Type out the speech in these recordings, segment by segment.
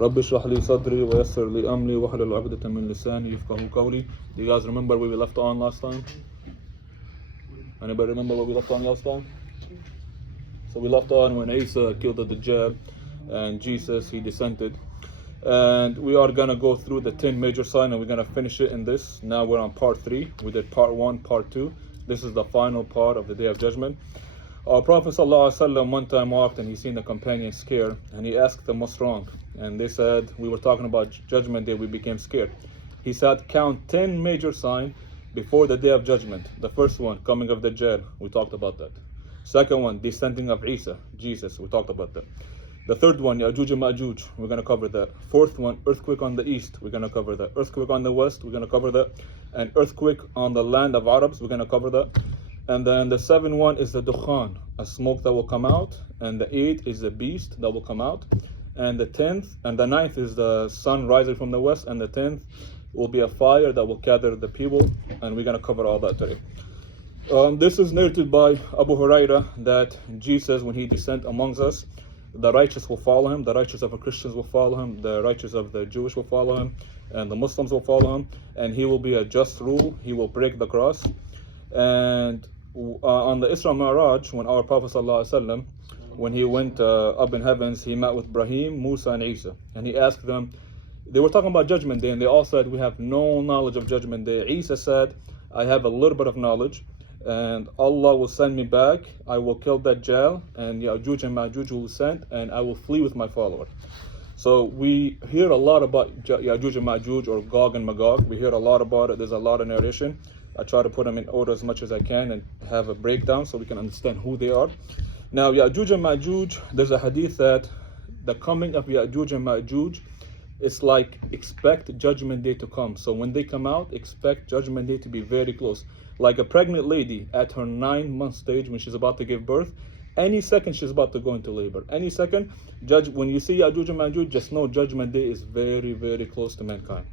رب اشرح لي صدري ويسر لي أمري واحلل عقدة من لساني يفقهوا قولي. Do you guys remember where we left on last time? Anybody remember where we left on last time? So we left on when Isa killed the Dajjal and Jesus, he descended. And we are going to go through the 10 major signs and we're going to finish it in this. Now we're on part 3. We did part 1, part 2. This is the final part of the Day of Judgment. Our Prophet ﷺ one time walked and he seen the companions scared and he asked them what's wrong. And they said, we were talking about Judgment Day, we became scared. He said, count 10 major signs before the Day of Judgment. The first one, coming of the Dajjal, we talked about that. Second one, descending of Isa, Jesus, we talked about that. The third one, Ya'juj and Ma'juj, we're going to cover that. Fourth one, earthquake on the east, we're going to cover that. Earthquake on the west, we're going to cover that. And earthquake on the land of Arabs, we're going to cover that. And then the 7th one is the Dukhan, a smoke that will come out. And the 8th is the beast that will come out. And the 10th, and the 9th is the sun rising from the west. And the 10th will be a fire that will gather the people. And we're going to cover all that today. This is narrated by Abu Huraira that Jesus, when he descends amongst us, the righteous will follow him, the righteous of the Christians will follow him, the righteous of the Jewish will follow him, and the Muslims will follow him, and he will be a just rule, he will break the cross. And on the Isra Mi'raj, when our Prophet ﷺ, when he went up in heavens, he met with Ibrahim, Musa, and Isa, and he asked them, they were talking about Judgment Day, and they all said, we have no knowledge of Judgment Day. Isa said, I have a little bit of knowledge, and Allah will send me back, I will kill Dajjal, and Ya'juj and Ma'juj will send, and I will flee with my follower. So we hear a lot about Ya'juj and Ma'juj, or Gog and Magog. We hear a lot about it, there's a lot of narration. I try to put them in order as much as I can and have a breakdown so we can understand who they are. Now, Ya'juj and Ma'juj, there's a hadith that the coming of Ya'juj and Ma'juj is like expect Judgment Day to come. So when they come out, expect Judgment Day to be very close. Like a pregnant lady at her 9-month stage when she's about to give birth, any second she's about to go into labor. Any second, when you see Ya'juj and Ma'juj, just know Judgment Day is very, very close to mankind.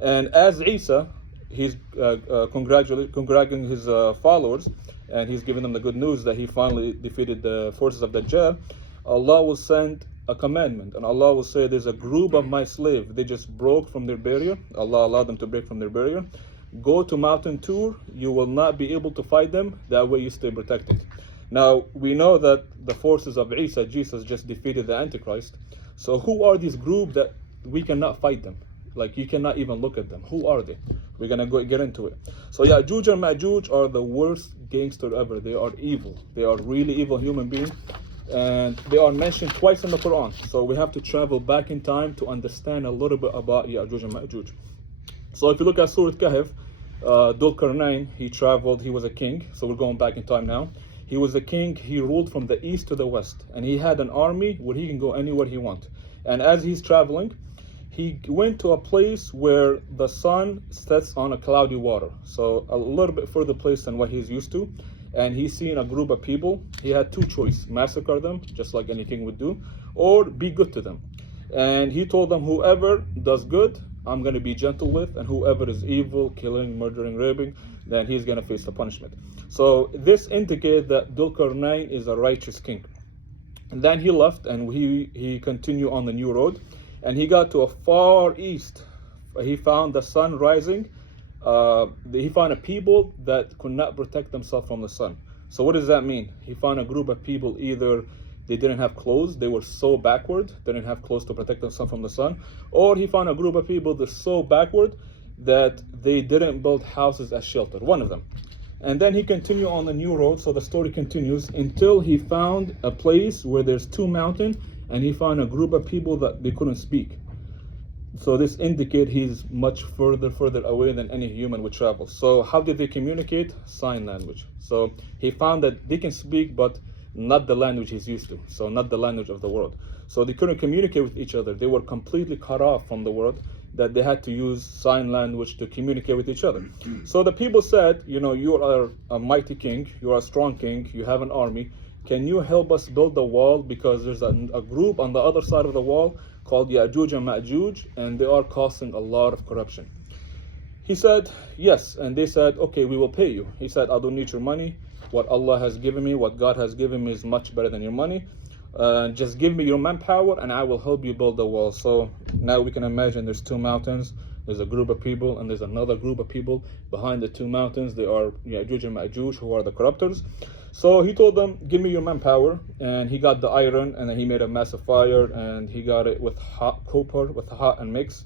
And as Isa, he's congratulating his followers, and he's giving them the good news that he finally defeated the forces of Dajjal. Allah will send a commandment, and Allah will say, there's a group of my slaves, they just broke from their barrier. Allah allowed them to break from their barrier. Go to Mountain Tur, you will not be able to fight them, that way you stay protected. Now, we know that the forces of Isa, Jesus, just defeated the Antichrist. So who are these groups that we cannot fight them? Like, you cannot even look at them. Who are they? We're going to get into it. So Ya'juj and Ma'juj are the worst gangster ever. They are evil. They are really evil human beings. And they are mentioned twice in the Quran. So we have to travel back in time to understand a little bit about Ya'juj and Ma'juj. So if you look at Surah Kahf, Dhul Qarnayn, he traveled, he was a king. So we're going back in time now. He was a king, he ruled from the east to the west. And he had an army where he can go anywhere he wants. And as he's traveling, he went to a place where the sun sets on a cloudy water. So a little bit further place than what he's used to. And he's seen a group of people. He had two choices: massacre them, just like any king would do, or be good to them. And he told them, whoever does good, I'm going to be gentle with, and whoever is evil, killing, murdering, raping, then he's going to face the punishment. So this indicates that Dhul Qarnayn is a righteous king. And then he left, and he continued on the new road, and he got to a far east. He found the sun rising. He found a people that could not protect themselves from the sun. So what does that mean? He found a group of people, either they didn't have clothes, they were so backward, they didn't have clothes to protect themselves from the sun, or he found a group of people that's so backward that they didn't build houses as shelter, one of them. And then he continued on the new road, so the story continues until he found a place where there's two mountains, and he found a group of people that they couldn't speak. So this indicates he's much further away than any human would travel. So how did they communicate? Sign language. So he found that they can speak, but not the language he's used to. So not the language of the world. So they couldn't communicate with each other. They were completely cut off from the world, that they had to use sign language to communicate with each other. So the people said, you are a mighty king, you are a strong king, you have an army. Can you help us build the wall? Because there's a group on the other side of the wall called Ya'juj and Ma'juj, and they are causing a lot of corruption. He said, yes. And they said, okay, we will pay you. He said, I don't need your money. What Allah has given me, what God has given me is much better than your money. Just give me your manpower and I will help you build the wall. So now we can imagine there's two mountains. There's a group of people and there's another group of people behind the two mountains. They are Ya'juj and Ma'juj, who are the corruptors. So he told them, give me your manpower, and he got the iron, and then he made a massive fire, and he got it with hot copper, with hot and mixed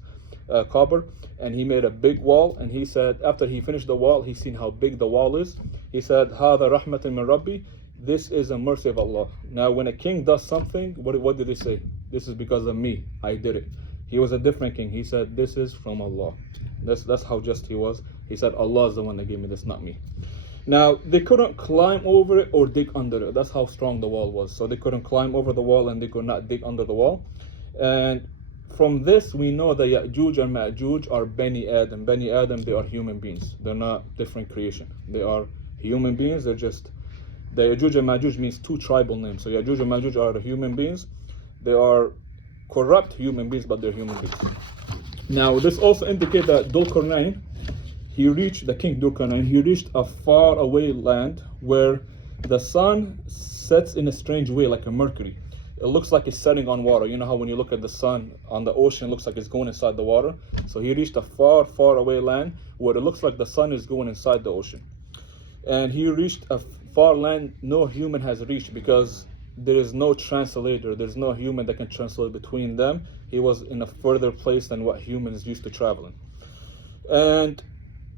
copper, and he made a big wall. And he said, after he finished the wall, he seen how big the wall is. He said, "Hada rahmatan min Rabbi." This is a mercy of Allah. Now, when a king does something, what did he say? This is because of me. I did it. He was a different king. He said, this is from Allah. That's how just he was. He said, Allah is the one that gave me this, not me. Now, they couldn't climb over it or dig under it. That's how strong the wall was. So they couldn't climb over the wall and they could not dig under the wall. And from this, we know that Ya'juj and Ma'juj are Bani Adam. Bani Adam, they are human beings. They're not different creation. They are human beings. They're just, the Ya'juj and Ma'juj means two tribal names. So Ya'juj and Ma'juj are the human beings. They are corrupt human beings, but they're human beings. Now, this also indicates that Dhul-Qarnayn, the king Dhul-Qarnayn, he reached a far away land where the sun sets in a strange way, like a mercury. It looks like it's setting on water. You know how when you look at the sun on the ocean, it looks like it's going inside the water? So he reached a far, far away land where it looks like the sun is going inside the ocean. And he reached a far land no human has reached, because there is no translator. There's no human that can translate between them. He was in a further place than what humans used to travel in. And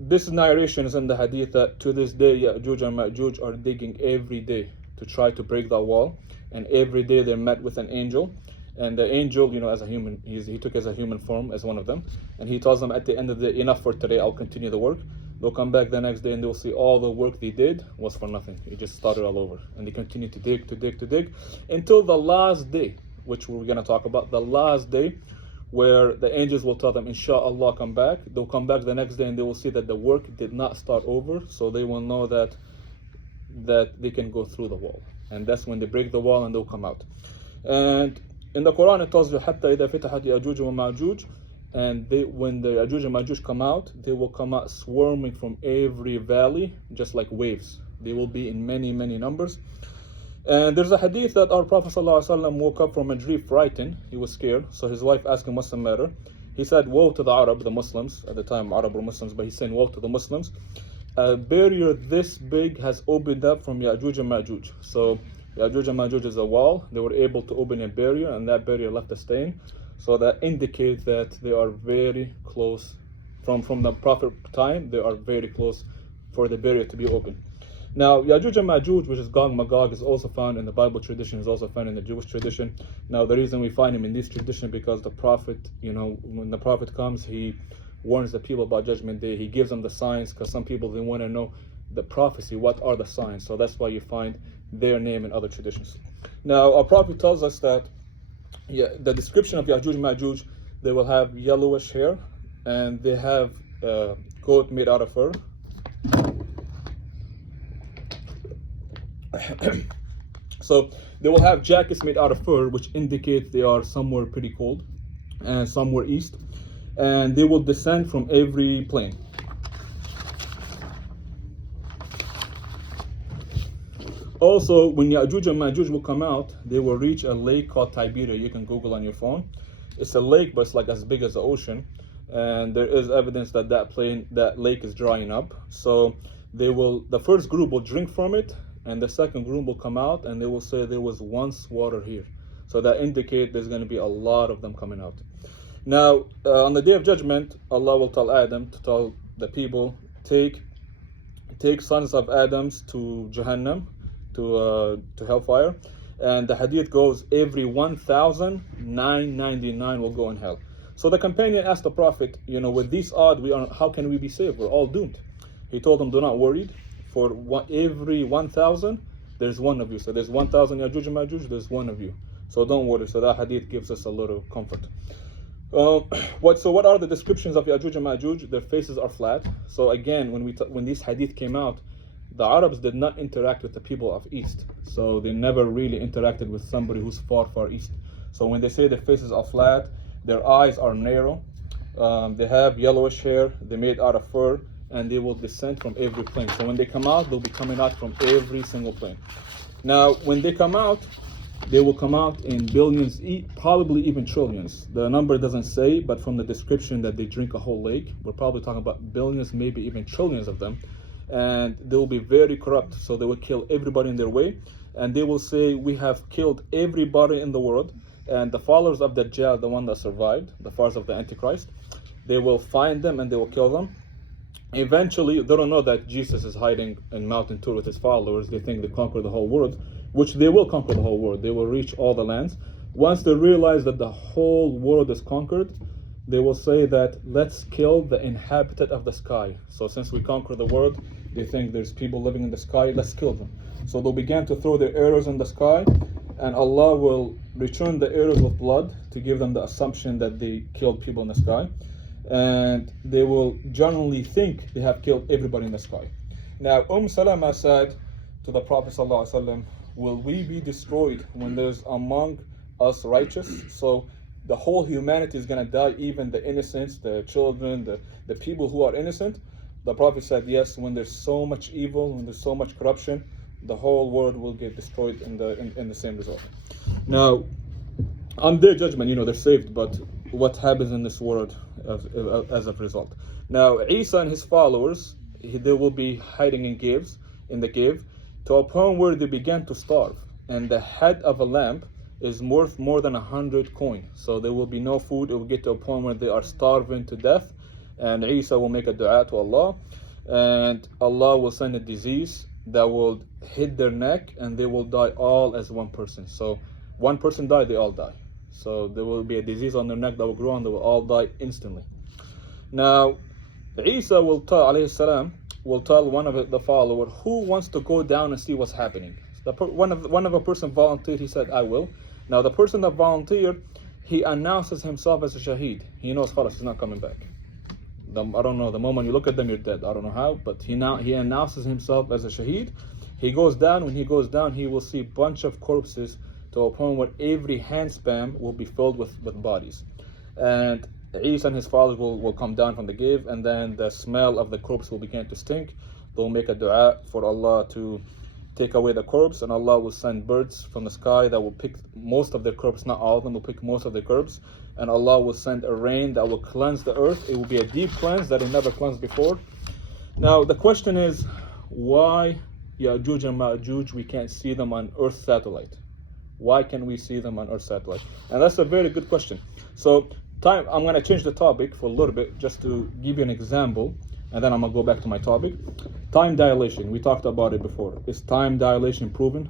this narration is in the hadith that to this day, Ya'juj and Ma'juj are digging every day to try to break that wall. And every day they're met with an angel. And the angel, as a human, he took as a human form as one of them. And he tells them at the end of the day, enough for today, I'll continue the work. They'll come back the next day and they'll see all the work they did was for nothing. It just started all over. And they continue to dig, until the last day, which we're going to talk about, the last day, where the angels will tell them, Insha'Allah, come back. They'll come back the next day and they will see that the work did not start over. So they will know that they can go through the wall. And that's when they break the wall and they'll come out. And in the Quran it tells you, حَتَّى إِذَا فِتَحَتْ يَأْجُوجُ وَمَأْجُوجُ, and when the Ya'juj and Ma'juj come out, they will come out swarming from every valley, just like waves. They will be in many, many numbers. And there's a hadith that our Prophet ﷺ woke up from a dream frightened. He was scared. So his wife asked him, what's the matter? He said, woe to the Arab, the Muslims. At the time, Arab were Muslims, but he's saying, woe to the Muslims. A barrier this big has opened up from Ya'juj and Ma'juj. So Ya'juj and Ma'juj is a wall. They were able to open a barrier, and that barrier left a stain. So that indicates that they are very close. From the Prophet time, they are very close for the barrier to be open. Now, Ya'juj and Ma'juj, which is Gog Magog, is also found in the Bible tradition, is also found in the Jewish tradition. Now, the reason we find him in this tradition, because the Prophet, when the Prophet comes, he warns the people about Judgment Day. He gives them the signs, because some people, they want to know the prophecy, what are the signs. So that's why you find their name in other traditions. Now, our Prophet tells us that the description of Ya'juj and Ma'juj, they will have yellowish hair, and they have coat made out of fur. So they will have jackets made out of fur, which indicates they are somewhere pretty cold and somewhere east. And they will descend from every plane. Also, when Ya'juj and Ma'juj will come out, they will reach a lake called Tiberia. You can Google on your phone. It's a lake, but it's like as big as the ocean. And there is evidence that that lake is drying up. So the first group will drink from it, and the second group will come out, and they will say there was once water here. So that indicates there's going to be a lot of them coming out. Now, on the Day of Judgment, Allah will tell Adam to tell the people, take sons of Adams to Jahannam, to hellfire. And the hadith goes, every 1,999 will go in hell. So the companion asked the Prophet, with these odds, how can we be saved? We're all doomed. He told them, do not worry. For every 1,000, there's one of you. So there's 1,000 Ya'juj and Ma'juj, there's one of you. So don't worry. So that hadith gives us a little comfort. What are the descriptions of Ya'juj and Ma'juj? Their faces are flat. So again, when this hadith came out, the Arabs did not interact with the people of East. So they never really interacted with somebody who's far, far East. So when they say their faces are flat, their eyes are narrow, they have yellowish hair, they're made out of fur, and they will descend from every plane. So when they come out, they'll be coming out from every single plane. Now, when they come out, They will come out in billions, probably even trillions. The number doesn't say, but from the description that they drink a whole lake, we're probably talking about billions, maybe even trillions of them. And they will be very corrupt, so they will kill everybody in their way. And they will say, we have killed everybody in the world. And the followers of Dajjal, the one that survived, the followers of the Antichrist, they will find them and they will kill them. Eventually, they don't know that Jesus is hiding in Mountain Tour with his followers. They think they conquer the whole world, which they will conquer the whole world. They will reach all the lands. Once they realize that the whole world is conquered, they will say that let's kill the inhabitant of the sky. So since we conquer the world, they think there's people living in the sky, let's kill them. So they'll begin to throw their arrows in the sky, and Allah will return the arrows with blood to give them the assumption that they killed people in the sky. And they will generally think they have killed everybody in the sky. Now, Salama said to the Prophet ﷺ, will we be destroyed when there's among us righteous? So the whole humanity is going to die, even the innocents, the children, the people who are innocent. The Prophet said, yes, when there's so much evil, when there's so much corruption, the whole world will get destroyed in the same result. Now, on their judgment, they're saved, but what happens in this world as a result? Now, Isa and his followers, they will be hiding in the cave, to a point where they began to starve. And the head of a lamp is worth more than 100 coins. So there will be no food. It will get to a point where they are starving to death. And Isa will make a dua to Allah. And Allah will send a disease that will hit their neck, and they will die all as one person. So one person died, they all die. So there will be a disease on their neck that will grow, and they will all die instantly. Now, Isa will tell, alayhi salam, will tell one of the followers, who wants to go down and see what's happening? One of a person volunteered. He said, I will. Now the person that volunteered, he announces himself as a shaheed. He knows, khalas, he's not coming back. I don't know, the moment you look at them, you're dead. I don't know how, but he announces himself as a shaheed. He goes down. When he goes down, he will see a bunch of corpses, to a point where every handspan will be filled with bodies. And Isa and his followers will come down from the cave, and then the smell of the corpse will begin to stink. They'll make a dua for Allah to take away the corpse, and Allah will send birds from the sky that will pick most of their corpse, not all of them, will pick most of their corpse, and Allah will send a rain that will cleanse the earth. It will be a deep cleanse that it never cleansed before. Now the question is, why Ya'juj and Ma'juj, we can't see them on Earth satellite? Why can we see them on Earth satellite? And that's a very good question. So I'm going to change the topic for a little bit, just to give you an example, and then I'm going to go back to my topic. Time dilation, we talked about it before. Is time dilation proven?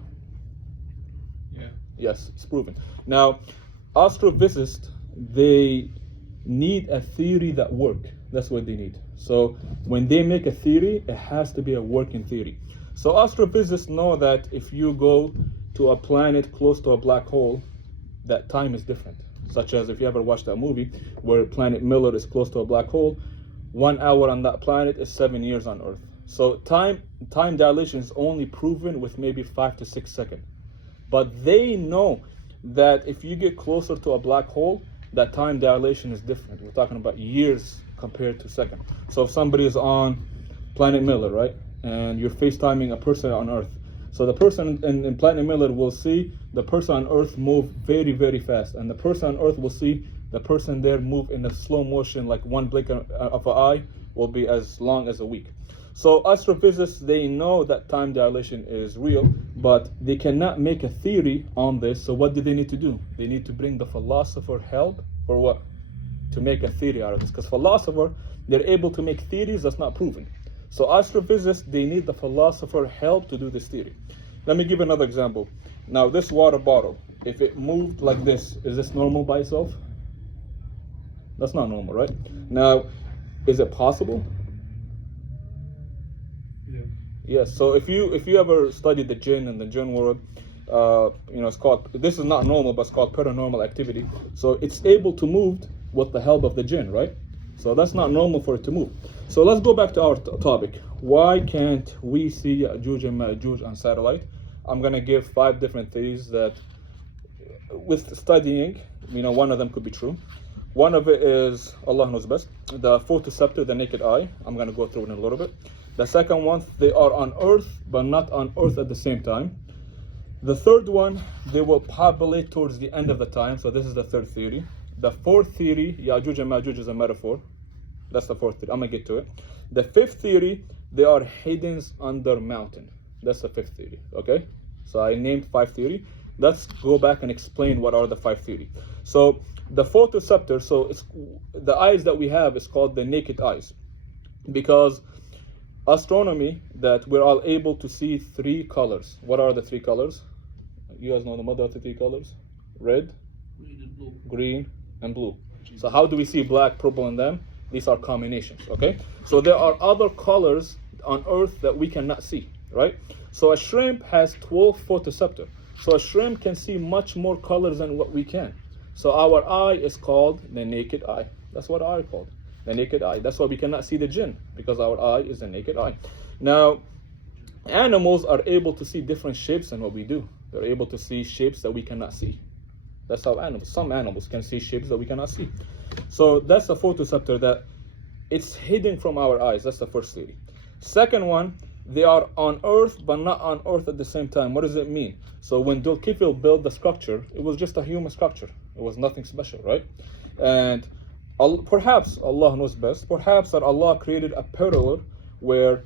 Yeah. Yes, it's proven. Now, astrophysicists, they need a theory that works. That's what they need. So when they make a theory, it has to be a working theory. So astrophysicists know that if you go to a planet close to a black hole, that time is different. Such as if you ever watched that movie where planet Miller is close to a black hole, 1 hour on that planet is 7 years on Earth. So time dilation is only proven with maybe 5 to 6 seconds. But they know that if you get closer to a black hole, that time dilation is different. We're talking about years compared to seconds. So if somebody is on planet Miller, right, and you're FaceTiming a person on Earth, so the person in Planet Miller will see the person on Earth move very, very fast. And the person on Earth will see the person there move in a slow motion, like one blink of an eye will be as long as a week. So astrophysicists, they know that time dilation is real, but they cannot make a theory on this. So what do they need to do? They need to bring the philosopher help, or what? To make a theory out of this. Because philosopher, they're able to make theories that's not proven. So astrophysicists, they need the philosopher help to do this theory. Let me give another example. Now this water bottle, if it moved like this, is this normal by itself? That's not normal, right? Now, is it possible? Yeah. Yes. So if you ever studied the jinn and the jinn world, it's called, this is not normal, but it's called paranormal activity. So it's able to move with the help of the jinn, right? So that's not normal for it to move. So let's go back to our topic. Why can't we see Ya'juj and Ma'juj on satellite? I'm going to give 5 different theories that, with studying, one of them could be true. One of it is, Allah knows best, the photoceptor, the naked eye. I'm going to go through it in a little bit. The second one, they are on Earth, but not on Earth at the same time. The third one, they will populate towards the end of the time. So this is the third theory. The fourth theory, Ya'juj and Ma'juj is a metaphor. That's the fourth theory. I'm gonna get to it. The fifth theory, they are hidden under mountain. That's the fifth theory. Okay. So I named 5 theory. Let's go back and explain what are the 5 theory. So the photoceptor, so it's the eyes that we have is called the naked eyes, because astronomy that we're all able to see 3 colors. What are the 3 colors? You guys know the mother of the 3 colors? Red, green, and blue. So how do we see black, purple, and them? These are combinations. Okay. So there are other colors on Earth that we cannot see. Right. So a shrimp has 12 photoceptor. So a shrimp can see much more colors than what we can. So our eye is called the naked eye. That's what our eye is called, the naked eye. That's why we cannot see the jinn, because our eye is the naked eye. Now, animals are able to see different shapes than what we do. They're able to see shapes that we cannot see. That's how some animals can see shapes that we cannot see. So that's the photoceptor, that it's hidden from our eyes. That's the first theory. Second one, they are on Earth, but not on Earth at the same time. What does it mean? So when Dhul-Kifl built the structure, it was just a human structure. It was nothing special, right? And perhaps, Allah knows best, perhaps that Allah created a parallel where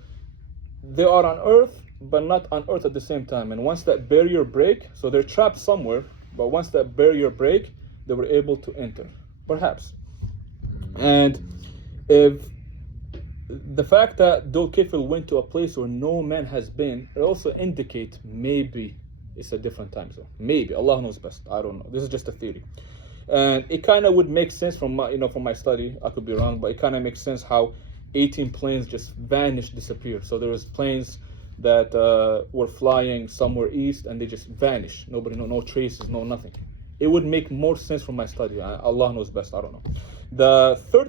they are on Earth, but not on Earth at the same time. And once that barrier break, so they're trapped somewhere, but once that barrier break, they were able to enter. Perhaps. And if the fact that Dhul-Kifl went to a place where no man has been, it also indicates maybe it's a different time zone. Maybe. Allah knows best. I don't know. This is just a theory. And it kind of would make sense from my study. I could be wrong, but it kind of makes sense how 18 planes just vanished, disappeared. So there was planes that were flying somewhere east and they just vanished. Nobody, no traces, no nothing. It would make more sense from my study. Allah knows best. I don't know.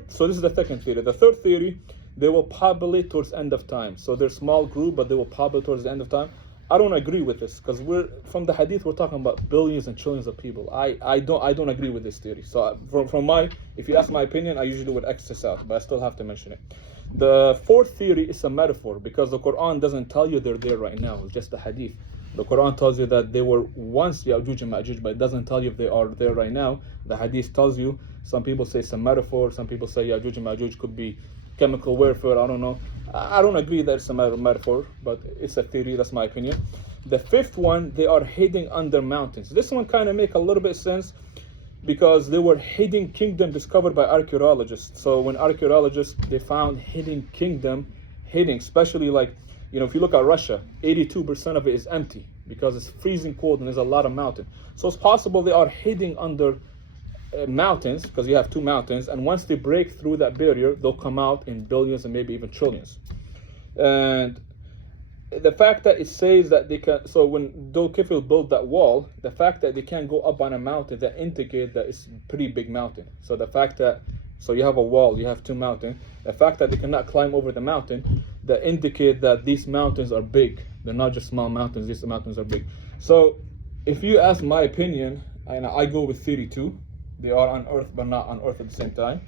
So this is the second theory. The third theory, they will populate towards end of time. So they're small group, but they will populate towards the end of time. I don't agree with this, because we're from the hadith, we're talking about billions and trillions of people. I don't agree with this theory. So if you ask my opinion, I usually would X this out, but I still have to mention it. The fourth theory is a metaphor, because the Quran doesn't tell you they're there right now. It's just the hadith. The Quran tells you that they were once Ya'juj and Ma'juj, but it doesn't tell you if they are there right now. The hadith tells you. Some people say it's a metaphor. Some people say Ya'juj and Ma'juj could be chemical warfare. I don't know. I don't agree that it's a metaphor, but it's a theory. That's my opinion. The fifth one, they are hidden under mountains. This one kind of make a little bit sense, because they were hidden kingdom discovered by archaeologists. So when archaeologists, they found hidden kingdom, especially like, if you look at Russia, 82% of it is empty because it's freezing cold and there's a lot of mountain. So it's possible they are hidden under mountains, because you have 2 mountains, and once they break through that barrier, they'll come out in billions and maybe even trillions. And the fact that it says that they can, so when Dhul-Kifl built that wall, the fact that they can't go up on a mountain, that indicate that it's a pretty big mountain. So the fact that, so you have a wall, you have 2 mountains, the fact that they cannot climb over the mountain, that indicate that these mountains are big. They're not just small mountains, these mountains are big. So if you ask my opinion, and I go with theory 2, they are on Earth but not on Earth at the same time.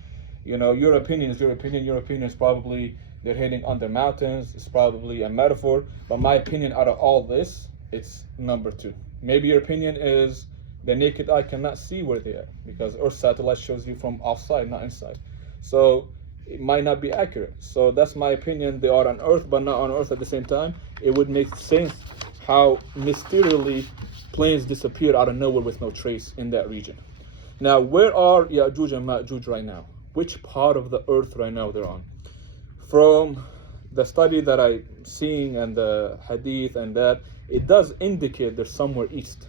Your opinion is your opinion. Your opinion is probably they're hidden under mountains. It's probably a metaphor. But my opinion out of all this, it's number 2. Maybe your opinion is the naked eye cannot see where they are, because Earth satellite shows you from outside, not inside. So it might not be accurate. So that's my opinion. They are on Earth but not on Earth at the same time. It would make sense how mysteriously planes disappeared out of nowhere with no trace in that region. Now, where are Ya'juj and Ma'juj right now? Which part of the earth right now they're on? From the study that I'm seeing and the hadith and that, it does indicate they're somewhere east,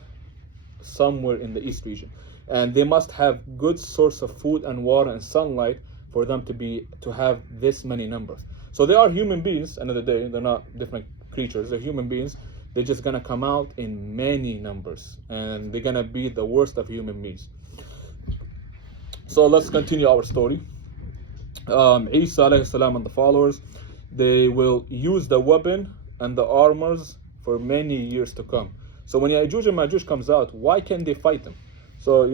somewhere in the east region. And they must have good source of food and water and sunlight for them to have this many numbers. So they are human beings, end of the day. They're not different creatures, they're human beings. They're just gonna come out in many numbers, and they're gonna be the worst of human beings. So let's continue our story. Isa alayhi salam and the followers, they will use the weapon and the armors for many years to come. So when Ya'juj and Ma'juj comes out, why can't they fight them? So,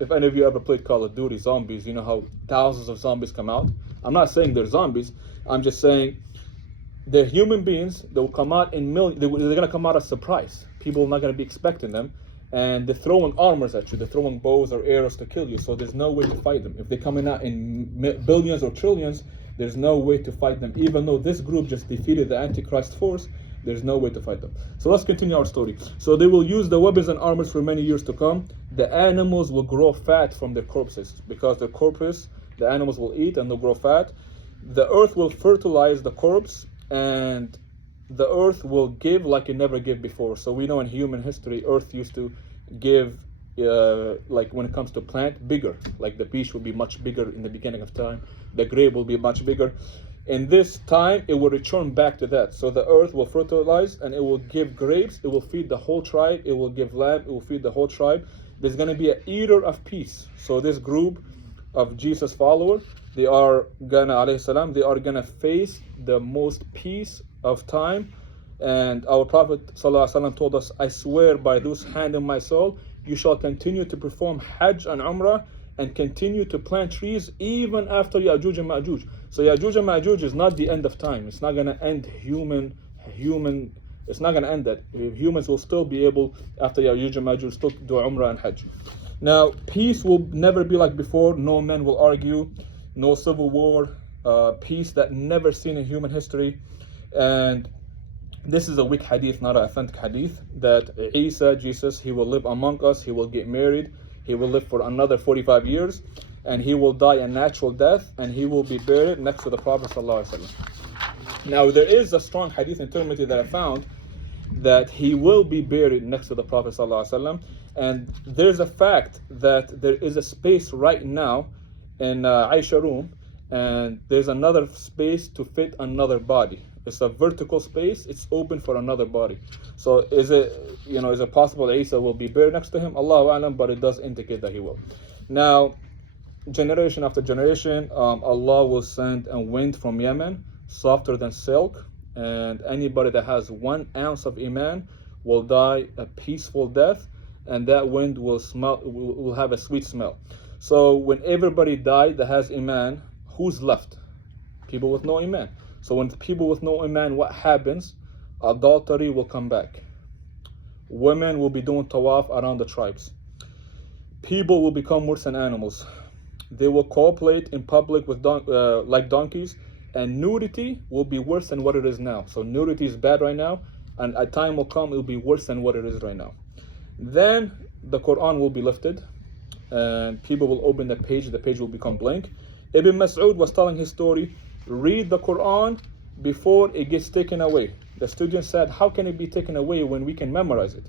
if any of you ever played Call of Duty Zombies, you know how thousands of zombies come out. I'm not saying they're zombies. I'm just saying the human beings, they will come out in millions. They're going to come out as surprise. People are not going to be expecting them. And they're throwing armors at you. They're throwing bows or arrows to kill you. So there's no way to fight them. If they're coming out in billions or trillions, there's no way to fight them. Even though this group just defeated the Antichrist force, there's no way to fight them. So let's continue our story. So they will use the weapons and armors for many years to come. The animals will grow fat from their corpses, because their corpses, the animals will eat and they'll grow fat. The earth will fertilize the corpse, and the earth will give like it never gave before. So we know in human history, earth used to give, like when it comes to plant, bigger. Like the peach will be much bigger in the beginning of time. The grape will be much bigger. In this time, it will return back to that. So the earth will fertilize and it will give grapes. It will feed the whole tribe. It will give lamb. It will feed the whole tribe. There's going to be an eater of peace. So this group of Jesus followers, they are gonna, alayhi salam, they are gonna face the most peace of time. And our Prophet ﷺ told us, I swear by those hand in my soul, you shall continue to perform Hajj and Umrah and continue to plant trees even after Ya'juj and Ma'juj. So Ya'juj and Ma'juj is not the end of time. It's not gonna end it's not gonna end that. Humans will still be able, after Ya'juj and Ma'juj, still do Umrah and Hajj. Now, peace will never be like before. No men will argue. No civil war. Peace that never seen in human history. And this is a weak hadith, not an authentic hadith, that Isa, Jesus, he will live among us, he will get married, he will live for another 45 years, and he will die a natural death, and he will be buried next to the Prophet ﷺ. Now, there is a strong hadith in Tirmidhi that I found that he will be buried next to the Prophet ﷺ, and there's a fact that there is a space right now in Aisha room, and there's another space to fit another body. It's a vertical space. It's open for another body. So is it possible Isa will be buried next to him? Allahu A'lam, but it does indicate that he will. Now, generation after generation, Allah will send a wind from Yemen, softer than silk, and anybody that has 1 ounce of Iman will die a peaceful death, and that wind will have a sweet smell. So when everybody died that has Iman, who's left? People with no Iman. So when people with no Iman, what happens? Adultery will come back. Women will be doing tawaf around the tribes. People will become worse than animals. They will copulate in public with like donkeys, and nudity will be worse than what it is now. So nudity is bad right now, and a time will come it will be worse than what it is right now. Then the Quran will be lifted, and people will open the page will become blank. Ibn Mas'ud was telling his story, read the Quran before it gets taken away. The student said, how can it be taken away when we can memorize it?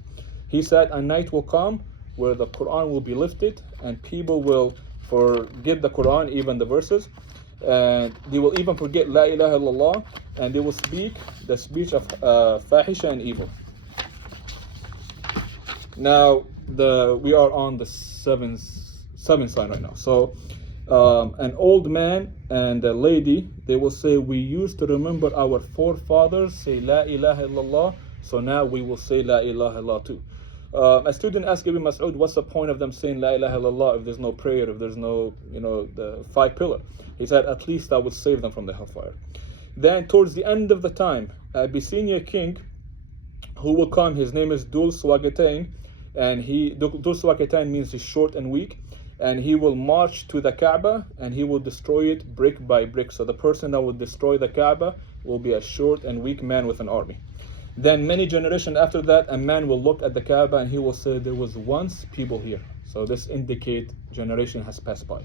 He said, a night will come where the Quran will be lifted and people will forget the Quran, even the verses, and they will even forget La ilaha illallah, and they will speak the speech of fahisha and evil. Now we are on the seventh sign right now. So an old man and a lady, they will say, we used to remember our forefathers say La ilaha illallah, so now we will say La ilaha illallah too. A student asked Ibn Mas'ud, what's the point of them saying La ilaha illallah if there's no prayer, if there's no, the 5 pillars? He said, at least that would save them from the hellfire. Then towards the end of the time, a Abyssinia king who will come, his name is Dul Suwagatain, and Dul Suwagatain means he's short and weak, and he will march to the Kaaba and he will destroy it brick by brick. So the person that will destroy the Kaaba will be a short and weak man with an army. Then many generations after that, a man will look at the Kaaba and he will say, there was once people here. So this indicates generation has passed by.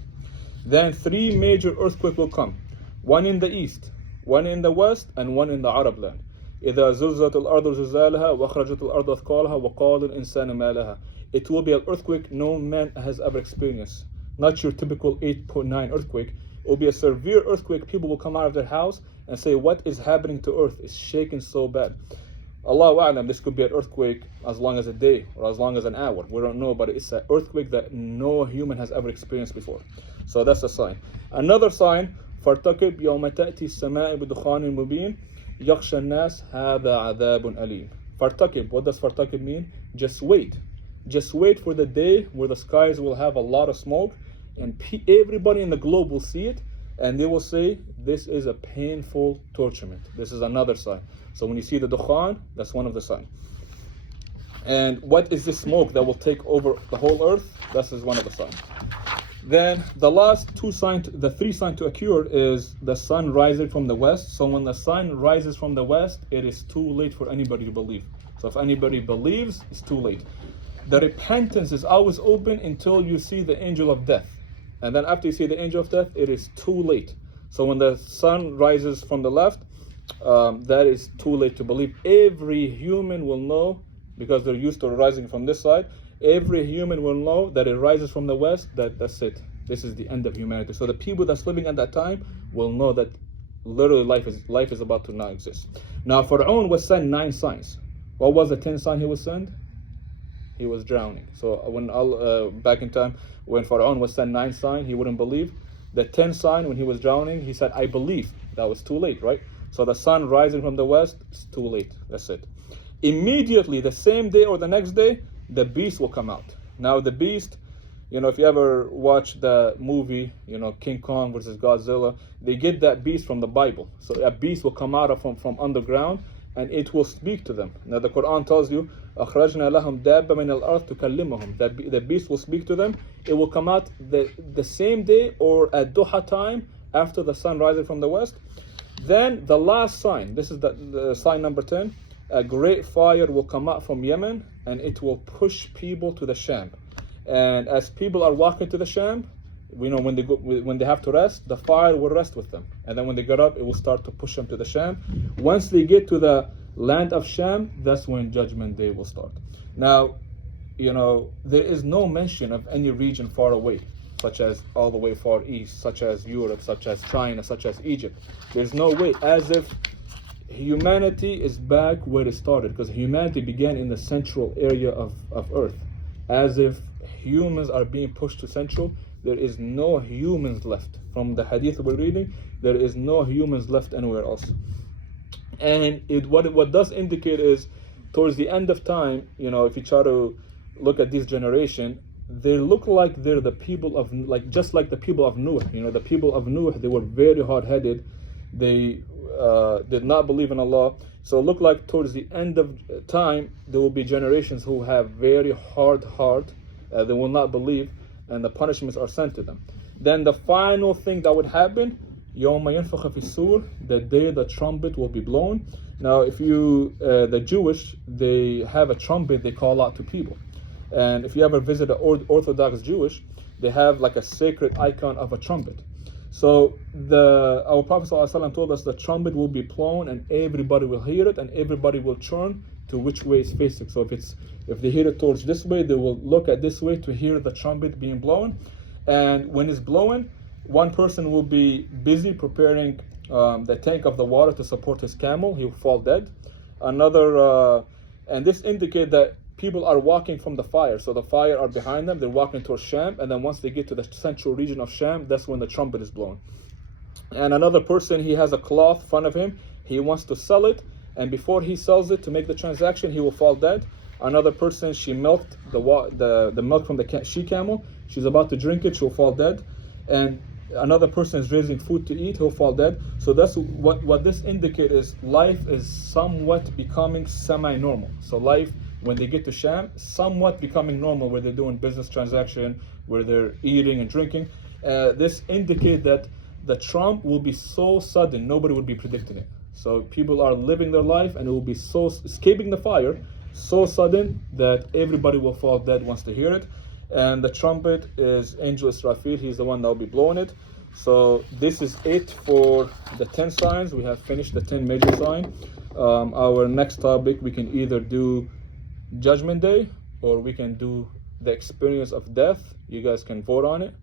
Then 3 major earthquakes will come. One in the east, one in the west, and one in the Arab land. إِذَا زُلْزَلَتِ الْأَرْضُ زِلْزَالَهَا وَأَخْرَجَتِ الْأَرْضُ أَثْقَالَهَا وَقَالَ الْإِنسَانُ مَا لَهَا. It will be an earthquake no man has ever experienced. Not your typical 8.9 earthquake. It will be a severe earthquake. People will come out of their house and say, what is happening to earth? It's shaking so bad. Allahu A'lam, this could be an earthquake as long as a day or as long as an hour. We don't know, but it's an earthquake that no human has ever experienced before. So that's a sign. Another sign, فَارْتَقِبْ يَوْمَ تَأْتِي السَّمَاءِ بِدُخَانٍ مُبِينٍ يَخْشَى النَّاسِ هَذَا عَذَابٌ أَلِيمٌ. فَارْتَقِبْ, what does فَارْتَقِبْ mean? Just wait. Just wait for the day where the skies will have a lot of smoke and everybody in the globe will see it, and they will say, this is a painful torturement. This is another sign. So when you see the dukhan, that's one of the signs. And what is this smoke that will take over the whole earth? This is one of the signs. Then the last two signs, the three signs to occur is the sun rising from the west. So when the sun rises from the west, it is too late for anybody to believe. So if anybody believes, it's too late. The repentance is always open until you see the angel of death. And then after you see the angel of death, it is too late. So when the sun rises from the left, that is too late to believe. Every human will know, because they're used to rising from this side, every human will know that it rises from the west, that's it. This is the end of humanity. So the people that's living at that time will know that literally life is about to not exist. Now Fir'aun was sent 9 signs. What was the 10th sign he was sent? He was drowning. So when back in time, when Fir'aun was sent 9 signs, he wouldn't believe. The 10th sign, when he was drowning, he said, I believe. That was too late, right? So the sun rising from the west, it's too late. That's it. Immediately, the same day or the next day, the beast will come out. Now the beast, if you ever watch the movie, King Kong versus Godzilla, they get that beast from the Bible. So a beast will come out from underground, and it will speak to them. Now the Quran tells you, أخرجنا لهم دابة من الأرض تكلمهم. That the beast will speak to them. It will come out the same day or at duha time after the sun rises from the west. Then the last sign, this is the sign number 10, a great fire will come out from Yemen, and it will push people to the Sham. And as people are walking to the Sham, when they have to rest, the fire will rest with them. And then when they get up, it will start to push them to the Sham. Once they get to the land of Sham, that's when Judgment Day will start. Now, there is no mention of any region far away, such as all the way far east, such as Europe, such as China, such as Egypt. There's no way, as if humanity is back where it started, because humanity began in the central area of Earth. As if humans are being pushed to central, there is no humans left. From the hadith we're reading, there is no humans left anywhere else. And what does indicate is, towards the end of time, if you try to look at this generation, they look like they're the people of, just like the people of Nuh. The people of Nuh, they were very hard-headed. They did not believe in Allah. So it looked like towards the end of time, there will be generations who have very hard heart. They will not believe, and the punishments are sent to them. Then the final thing that would happen, يَوْمَ يَنْفَخَ فِي الصُّورِ, the day the trumpet will be blown. Now, if the Jewish, they have a trumpet they call out to people. And if you ever visit an Orthodox Jewish, they have like a sacred icon of a trumpet. So our Prophet ﷺ told us the trumpet will be blown, and everybody will hear it, and everybody will turn to which way it's facing. So if they hear it towards this way, they will look at this way to hear the trumpet being blown. And when it's blowing, one person will be busy preparing the tank of the water to support his camel. He will fall dead. Another, and this indicates that people are walking from the fire. So the fire are behind them. They're walking towards Sham. And then once they get to the central region of Sham, that's when the trumpet is blown. And another person, he has a cloth in front of him. He wants to sell it. And before he sells it to make the transaction, he will fall dead. Another person, she milked the milk from the she-camel. She's about to drink it. She'll fall dead. And another person is raising food to eat. He'll fall dead. So that's what this indicates is life is somewhat becoming semi-normal. So life, when they get to Sham, somewhat becoming normal, where they're doing business transaction, where they're eating and drinking. This indicates that the trump will be so sudden, nobody would be predicting it. So people are living their life, and it will be so escaping the fire, so sudden that everybody will fall dead once they hear it. And the trumpet is Angel Israfil. He's the one that will be blowing it. So this is it for the 10 signs. We have finished the 10 major signs. Our next topic, we can either do Judgment Day, or we can do the experience of death. You guys can vote on it,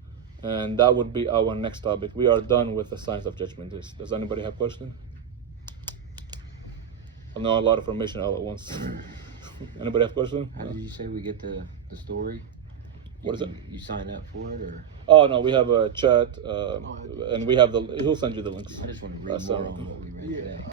and that would be our next topic. We are done with the signs of judgment. Does anybody have a question? I know a lot of information all at once. Anybody have a question? How did you say we get the story? What is it? You sign up for it, or? Oh no, we have a chat, and we have he'll send you the links. I just want to read more on what we read today.